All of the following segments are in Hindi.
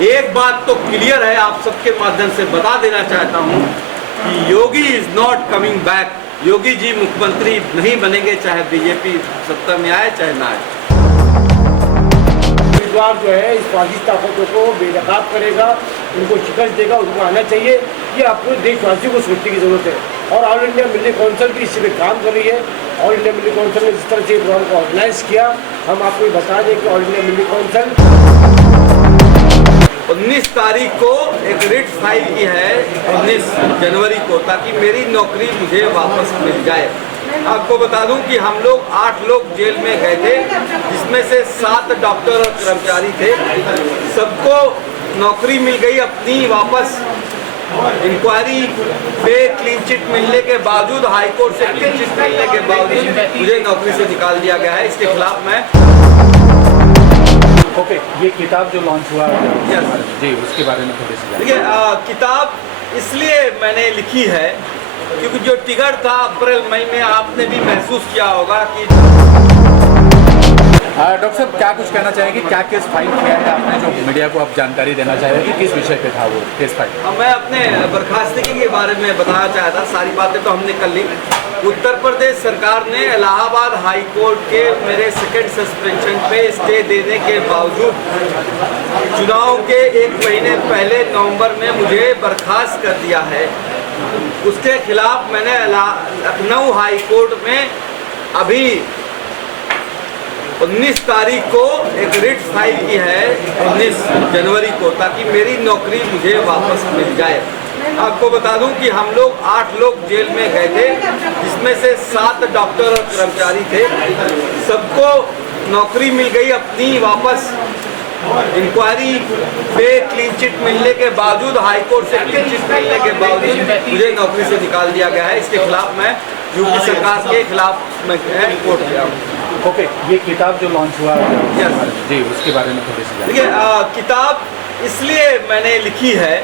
एक बात तो क्लियर है, आप सबके माध्यम से बता देना चाहता हूं कि योगी is not coming back. Yogi ji मुख्यमंत्री नहीं बनेंगे, चाहे बीजेपी सत्ता में आए चाहे ना आए। उम्मीदवार जो है इस फासिस्ट ताकतों को बेनकाब करेगा, उनको शिकस्त देगा, उनको आना चाहिए। ये आपको देशवासियों को सोचने की जरूरत है। और ऑल इंडिया मिलिट्री काउंसिल भी इसी पे काम कर रही है। ऑल इंडिया मिलिट्री काउंसिल ने जिस तरह से प्रोग्राम को ऑर्गेनाइज किया, हम आपको ये बता दें कि ऑल इंडिया मिलिट्री काउंसिल 19 तारीख को एक रिट फाइल की है, 19 जनवरी को, ताकि मेरी नौकरी मुझे वापस मिल जाए। आपको बता दूं कि हम लोग 8 लोग जेल में गए थे, जिसमें से 7 डॉक्टर और कर्मचारी थे। सबको नौकरी मिल गई अपनी वापस। इंक्वायरी पे क्लीन चिट मिलने के बावजूद, हाईकोर्ट से क्लीन चिट मिलने के बावजूद मुझे नौकरी से निकाल दिया गया है। इसके खिलाफ मैं ये किताब जो लॉन्च हुआ यस जी, उसके बारे में थोड़ी सी देखिए, किताब इसलिए मैंने लिखी है क्योंकि जो टिकट था अप्रैल मई में, आपने भी महसूस किया होगा कि डॉक्टर साहब क्या कुछ कहना चाहेंगे, क्या केस फाइल किया है आपने, जो मीडिया को आप जानकारी देना चाहेंगे, किस विषय पे था वो केस फाइल? मैं अपने बर्खास्तगी के बारे में बताना चाहता। सारी बातें तो हमने कर ली। उत्तर प्रदेश सरकार ने इलाहाबाद हाई कोर्ट के मेरे सेकंड सस्पेंशन पे स्टे देने के बावजूद चुनाव के 1 महीने पहले नवंबर में मुझे बर्खास्त कर दिया है। उसके खिलाफ मैंने लखनऊ हाई कोर्ट में अभी 19 तारीख को एक रिट फाइल की है, 19 जनवरी को, ताकि मेरी नौकरी मुझे वापस मिल जाए। आपको बता दूं कि हम लोग 8 लोग जेल में गए थे, जिसमें से 7 डॉक्टर और कर्मचारी थे। सबको नौकरी मिल गई अपनी वापस। इंक्वायरी पे क्लीन चिट मिलने के बावजूद, हाईकोर्ट से क्लीन चिट मिलने के बावजूद मुझे नौकरी से निकाल दिया गया है। इसके खिलाफ मैं यूपी सरकार के खिलाफ मैं कोर्ट गया हूँ। ये किताब जो लॉन्च हुआ यस जी, उसके बारे में थोड़ी सी देखिए, किताब इसलिए मैंने लिखी है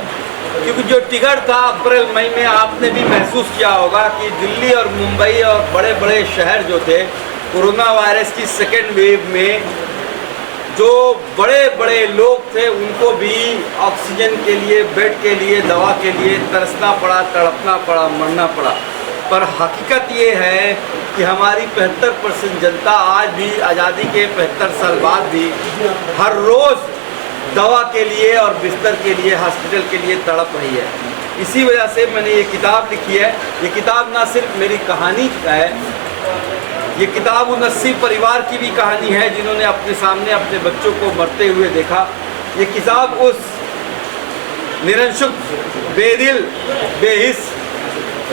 क्योंकि जो टिकट था अप्रैल मई में, आपने भी महसूस किया होगा कि दिल्ली और मुंबई और बड़े बड़े शहर जो थे, कोरोना वायरस की सेकेंड वेव में जो बड़े बड़े लोग थे, उनको भी ऑक्सीजन के लिए, बेड के लिए, दवा के लिए तरसना पड़ा, तड़पना पड़ा, मरना पड़ा। पर हकीकत ये है कि हमारी 75% जनता आज भी, आज़ादी के 75 साल बाद भी, हर रोज़ दवा के लिए और बिस्तर के लिए, हॉस्पिटल के लिए तड़प रही है। इसी वजह से मैंने ये किताब लिखी है। ये किताब ना सिर्फ मेरी कहानी है, ये किताब उन 80 परिवार की भी कहानी है जिन्होंने अपने सामने अपने बच्चों को मरते हुए देखा। ये किताब उस निरंशुक, बेदिल, बेहिस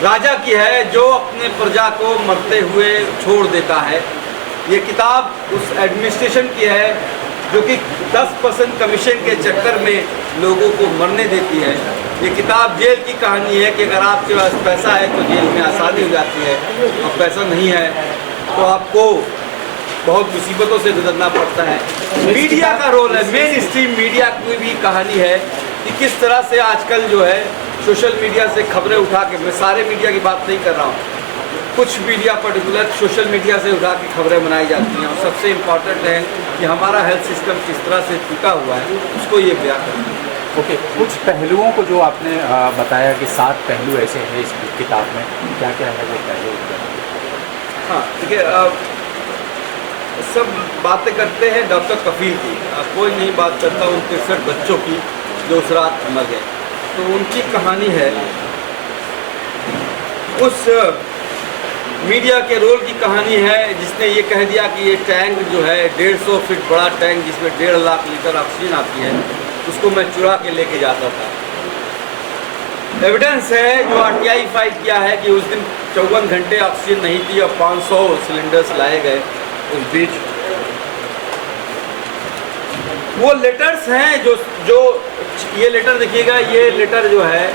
राजा की है जो अपने प्रजा को मरते हुए छोड़ देता है। ये किताब उस एडमिनिस्ट्रेशन की है जो कि 10% कमीशन के चक्कर में लोगों को मरने देती है। ये किताब जेल की कहानी है कि अगर आपके पास पैसा है तो जेल में आसानी हो जाती है, और पैसा नहीं है तो आपको बहुत मुसीबतों से गुजरना पड़ता है। मीडिया का रोल है, मेन स्ट्रीम मीडिया की भी कहानी है कि किस तरह से आजकल जो है सोशल मीडिया से खबरें उठा के, मैं सारे मीडिया की बात नहीं कर रहा हूँ, कुछ मीडिया पर्टिकुलर सोशल मीडिया से उठा के खबरें बनाई जाती हैं। और सबसे इम्पॉर्टेंट है कि हमारा हेल्थ सिस्टम किस तरह से टूटा हुआ है, उसको ये बयां करना है। कुछ पहलुओं को जो आपने बताया कि 7 पहलू ऐसे हैं इस किताब में, क्या क्या है वो पहलू? हाँ देखिए, सब बातें करते हैं डॉक्टर कफील की, कोई नहीं बात करता उन 63 बच्चों की जो उस रात मर गए। तो उनकी कहानी है, उस मीडिया के रोल की कहानी है जिसने ये कह दिया कि ये टैंक जो है 150 फीट बड़ा टैंक जिसमें 1.5 लाख लीटर ऑक्सीजन आती है, उसको मैं चुरा के लेके जाता था। एविडेंस है जो आरटीआई फाइल किया है कि उस दिन 54 घंटे ऑक्सीजन नहीं थी और 500 सिलेंडर्स लाए गए उस बीच। वो लेटर्स हैं जो ये लेटर देखिएगा, ये लेटर जो है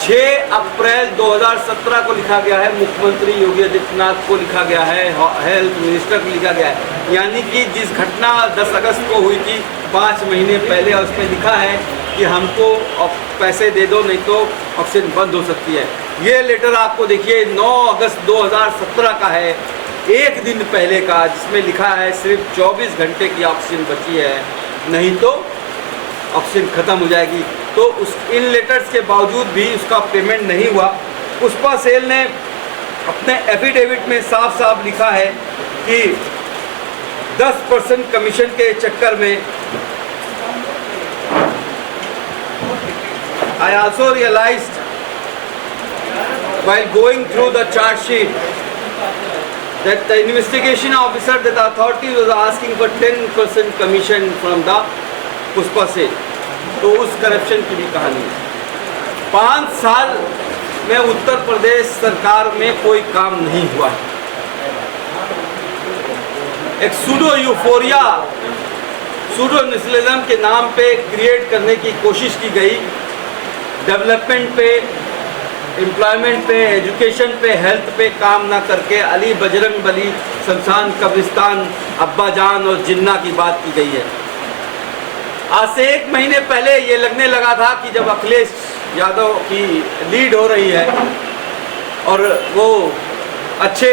6 अप्रैल 2017 को लिखा गया है, मुख्यमंत्री योगी आदित्यनाथ को लिखा गया है, हेल्थ मिनिस्टर को लिखा गया है। यानी कि जिस घटना 10 अगस्त को हुई थी 5 महीने पहले, उसमें लिखा है कि हमको पैसे दे दो नहीं तो ऑक्सीजन बंद हो सकती है। ये लेटर आपको देखिए 9 अगस्त 2017 का है, एक दिन पहले का, जिसमें लिखा है सिर्फ 24 घंटे की ऑक्सीजन बची है, नहीं तो ऑक्सीजन ख़त्म हो जाएगी। तो उस इन लेटर्स के बावजूद भी उसका पेमेंट नहीं हुआ। पुष्पा सेल ने अपने एफिडेविट में साफ साफ लिखा है कि 10% कमीशन के चक्कर में I also realized while going through the charge sheet that the investigation officer that the authority was asking for 10% commission from the Pushpa sale. तो उस करप्शन की भी कहानी है। 5 साल में उत्तर प्रदेश सरकार में कोई काम नहीं हुआ है। एक सूडो यूफोरिया, सूडो नेशनलिज्म के नाम पे क्रिएट करने की कोशिश की गई। डेवलपमेंट पे, एम्प्लॉयमेंट पे, एजुकेशन पे, हेल्थ पे काम ना करके अली बजरंग बली, शमशान, कब्रिस्तान, अब्बा जान और जिन्ना की बात की गई है। आज से 1 महीने पहले ये लगने लगा था कि जब अखिलेश यादव की लीड हो रही है और वो अच्छे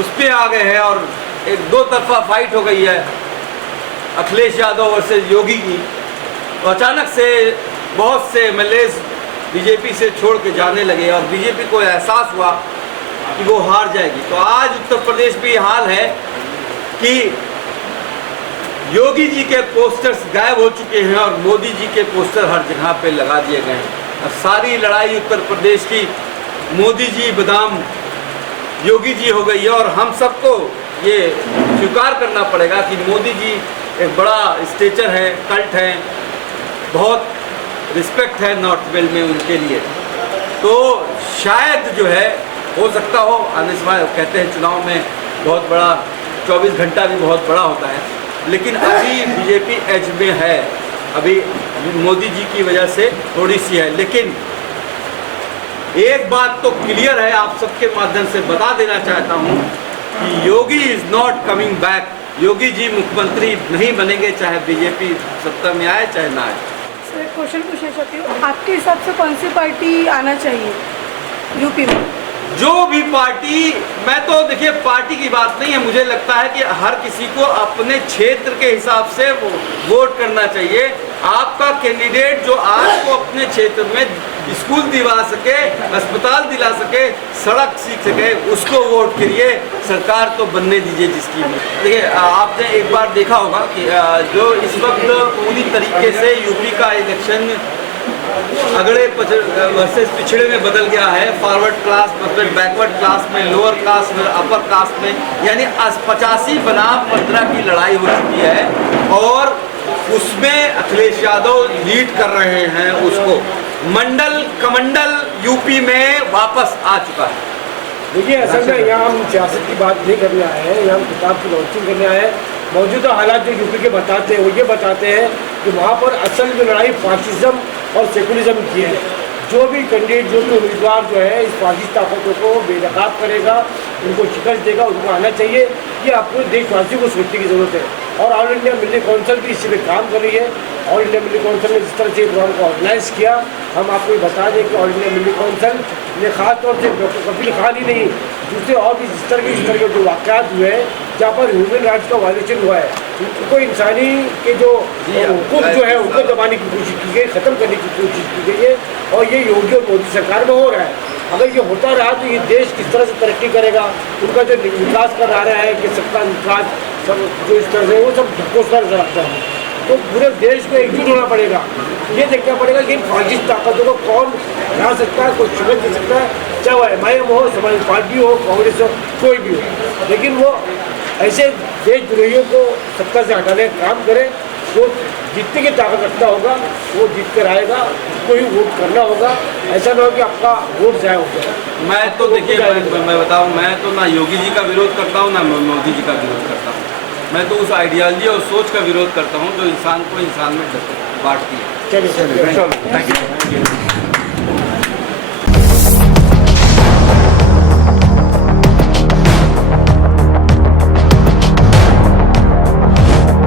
उस पर आ गए हैं और एक 2 तरफा फाइट हो गई है अखिलेश यादव वर्सेस योगी की, तो अचानक से बहुत से एमएलएज बीजेपी से छोड़ के जाने लगे और बीजेपी को एहसास हुआ कि वो हार जाएगी। तो आज उत्तर प्रदेश में ये हाल है कि योगी जी के पोस्टर्स गायब हो चुके हैं और मोदी जी के पोस्टर हर जगह पे लगा दिए गए हैं। अब सारी लड़ाई उत्तर प्रदेश की मोदी जी बनाम योगी जी हो गई है और हम सबको ये स्वीकार करना पड़ेगा कि मोदी जी एक बड़ा स्टेचर है, कल्ट है, बहुत रिस्पेक्ट है नॉर्थ बेल्ट में उनके लिए। तो शायद जो है हो सकता हो आने समय, कहते हैं चुनाव में बहुत बड़ा 24 घंटा भी बहुत बड़ा होता है, लेकिन अभी बीजेपी एज में है, अभी मोदी जी की वजह से थोड़ी सी है। लेकिन एक बात तो क्लियर है, आप सबके माध्यम से बता देना चाहता हूँ कि योगी is not coming back. Yogi ji मुख्यमंत्री नहीं बनेंगे, चाहे बीजेपी सत्ता में आए चाहे ना आए। सर एक क्वेश्चन पूछना चाहती हूँ, आपके हिसाब से कौन सी पार्टी आना चाहिए यूपी में? जो भी पार्टी, मैं तो देखिए पार्टी की बात नहीं है, मुझे लगता है कि हर किसी को अपने क्षेत्र के हिसाब से वोट करना चाहिए। आपका कैंडिडेट जो आपको अपने क्षेत्र में स्कूल दिला सके, अस्पताल दिला सके, सड़क सीख सके, उसको वोट करिए। सरकार तो बनने दीजिए जिसकी भी। देखिए आपने एक बार देखा होगा कि जो इस वक्त पूरी तरीके से यूपी का इलेक्शन अगड़े वर्सेस पिछड़े में बदल गया है। Forward class versus backward class में, लोअर कास्ट में, अपर कास्ट में, यानी 85 बनाम 15 की लड़ाई हो चुकी है और उसमें अखिलेश यादव लीड कर रहे हैं। उसको मंडल कमंडल यूपी में वापस आ चुका है। देखिए असल में यहाँ हम सियासत की बात नहीं करने आए हैं, यहाँ हम किताब की लॉन्चिंग करने आए हैं। मौजूदा हालात जो यूपी के बताते हैं वो ये बताते हैं कि वहाँ पर असल में लड़ाई फासिज्म और सेकुलरिज्म की है। जो भी कैंडिडेट, जो भी उम्मीदवार जो है इस फासिस्ट ताकतों को बेनकाब करेगा, उनको शिकस्त देगा, उनको आना चाहिए। ये आपको देशवासियों को सोचने की ज़रूरत है। और ऑल इंडिया मिलिट्री काउंसिल भी इसी पर काम कर रही है। ऑल इंडिया मिलिट्री काउंसिल ने जिस तरह से प्रोग्राम को ऑर्गेनाइज किया, हम आपको बता दें कि ऑल इंडिया मिलिट्री काउंसिल ने खासतौर से डॉक्टर कपिल खान ही नहीं, दूसरे और भी इस तरह के जो वाक़यात हुए हैं जहाँ पर ह्यूमन राइट्स का वायलेशन हुआ है, उनको इंसानी के जो हुकूक जो है उनको दबाने की कोशिश की गई, ख़त्म करने की कोशिश की गई है। और ये योगी और मोदी सरकार में हो रहा है। अगर ये होता रहा तो ये देश किस तरह से तरक्की करेगा, उनका जो विकास कर रहा है कि सबका विकास सब जो इस तरह से वो सब ढकोसला नजर आता है। तो पूरे देश को एकजुट होना पड़ेगा, ये देखना पड़ेगा कि इन फासिस्ट ताकतों को कौन हरा सकता है, कोई शिकस्त दे सकता है, चाहे वो MIM हो, समाजवादी पार्टी हो, कांग्रेस हो, कोई भी हो। लेकिन वो ऐसे देशद्रोहियों को सत्ता से हटाने का काम करे। जो जीतने की ताकत रखता होगा वो जीत कर आएगा, उसको ही वोट करना होगा। ऐसा ना हो कि आपका वोट ज़ाया हो जाए। मैं तो देखिए मैं बताऊं, मैं तो ना योगी जी का विरोध करता हूं ना मोदी जी का विरोध करता हूं। मैं तो उस आइडियोलॉजी और सोच का विरोध करता हूं जो इंसान को इंसान में बांटती है। चलिए थैंक यू।